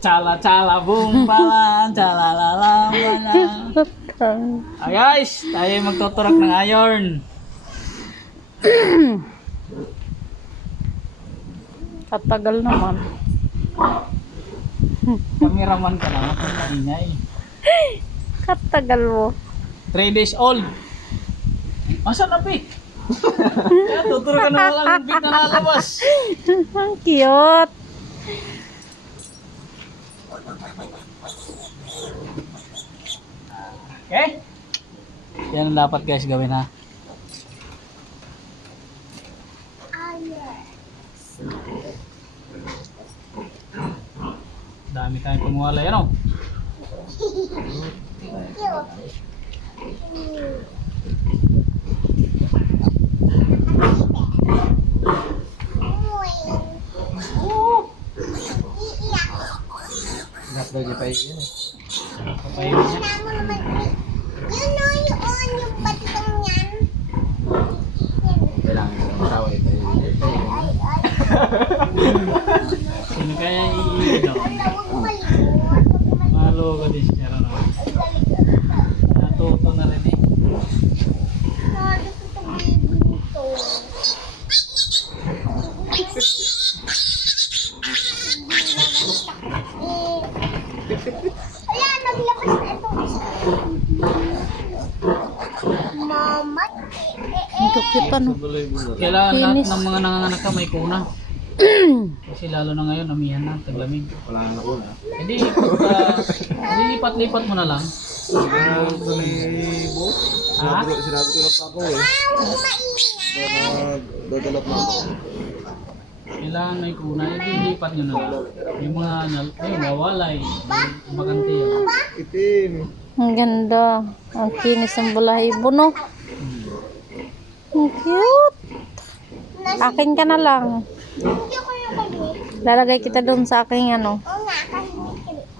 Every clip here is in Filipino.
Chala chala boom balan, chalala balan. Ah guys, tayo magtuturok ng iron. Katagal naman. Kameraman ka lang, ingay. Katagal mo. 3 days old. Asa na Pik? Kaya tuturokan na lang Pik na lalabas. Ang cute. Okay? Yan ang dapat guys gawin ha. Dami tayong pumuwalay ano? Dapat daw niya pa yun eh. Papayin niya. Kailangan ko ng asawa ito yun. Sino kaya iinom? Malugo din siya ron. Natuto na rin eh. Ang cute ano. Kailangan lahat Kinis. ng mga nanganganak ka may kuna. Kasi lalo na ngayon, amihan na, taglamig. Wala na ako na. Hindi, lipat-lipat mo na lang. Ito ni Bo. Ha? Sinabi ko na pa ako eh. Dadalap na ako. Kailangan may kuna, lipat nyo na lang. Yung mga, ayun, mawalay, bakante yun. Itim. Ang ganda. Ang kinis ng balahibo no. Ang cute. Akin ka na lang. Lalagay kita doon sa aking ano.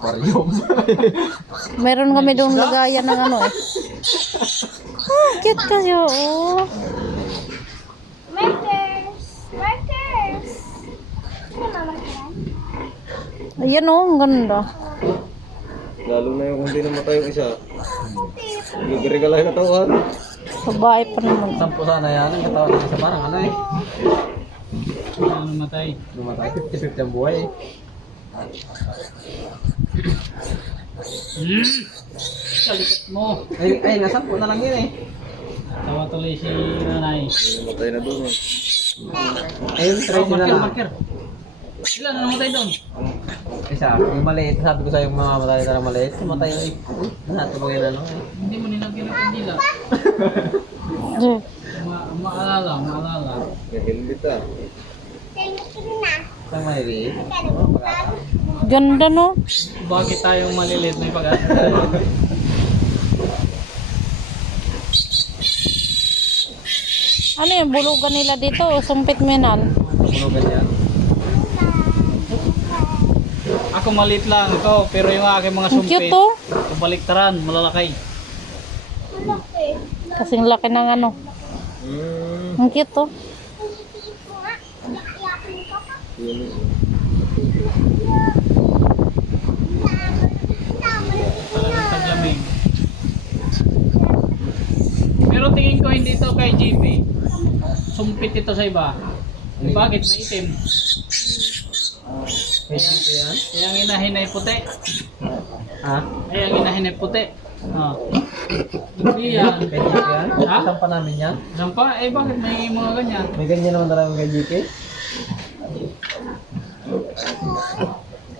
Marium. Meron kami doon lagayan ng ano eh. Ah, cute kasi oh. Ayan oh, ang ganda. Lalo na yung kung di namatay yung isa. Gagregalahin na tawhan. Babae pa naman. Sampo sana yan. Ang katawan ng isa parang ano eh. Ano namatay? Lumatay. 50-50 ang buhay eh. Kalikot mo. Ay, nasampo na lang yun eh. Tawa tuloy si nanay. Namatay na doon eh. Ayun, Oh, try na marker, lang. marker. Ilan na namatay doon? Isa, yung maliit. Sabi ko sa'yo yung mga matay na maliit. Matay na eh. Natulog yun ano eh. Hindi mo nilagyan ng kandila. Maalala, maalala. Nahilbit ah. Isang maliliit. Ganda no. Bakit tayong malilit may pag-asa tayo? Ano yung bulugan nila dito o sumpit menal? Tumulogan yan. Ako maliit lang ito, pero yung aking mga Ang sumpit, cute oh. kabaliktaran, malalaki. Kasing laki ng ano. Ang cute oh. Talagang taglamig. Pero tingin ko hindi ito kay JP. Sumpit ito sa iba. Bakit? May itim. Ito yan? Kaya ang inahin ay puti. Ha? Kaya ang inahin ay puti. Oh. Hindi yan. Kay GK yan? Ha? Saan pa namin yan? Saan pa? Eh bakit may mga ganyan? May ganyan naman talagang kay GK.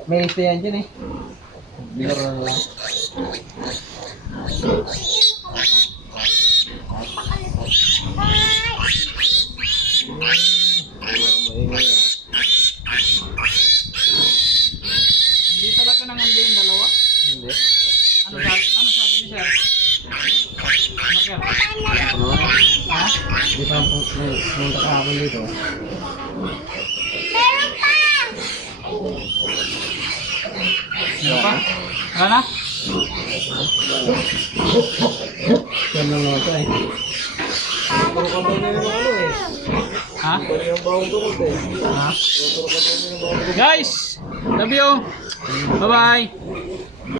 May ito yan dyan eh. Bigaro na lang. Hindi talaga nangandi yung dalawa? Hindi. Ano sabi ni sir? Marker. Ano? Ha? Di pa pumunta kahapon dito. Ano pa? Wala na? Yan lang naman ito eh. Puro ka ba na yung ano eh? Ha? Puro yung bawang tukot eh. Ha? Guys, love you. Bye-bye!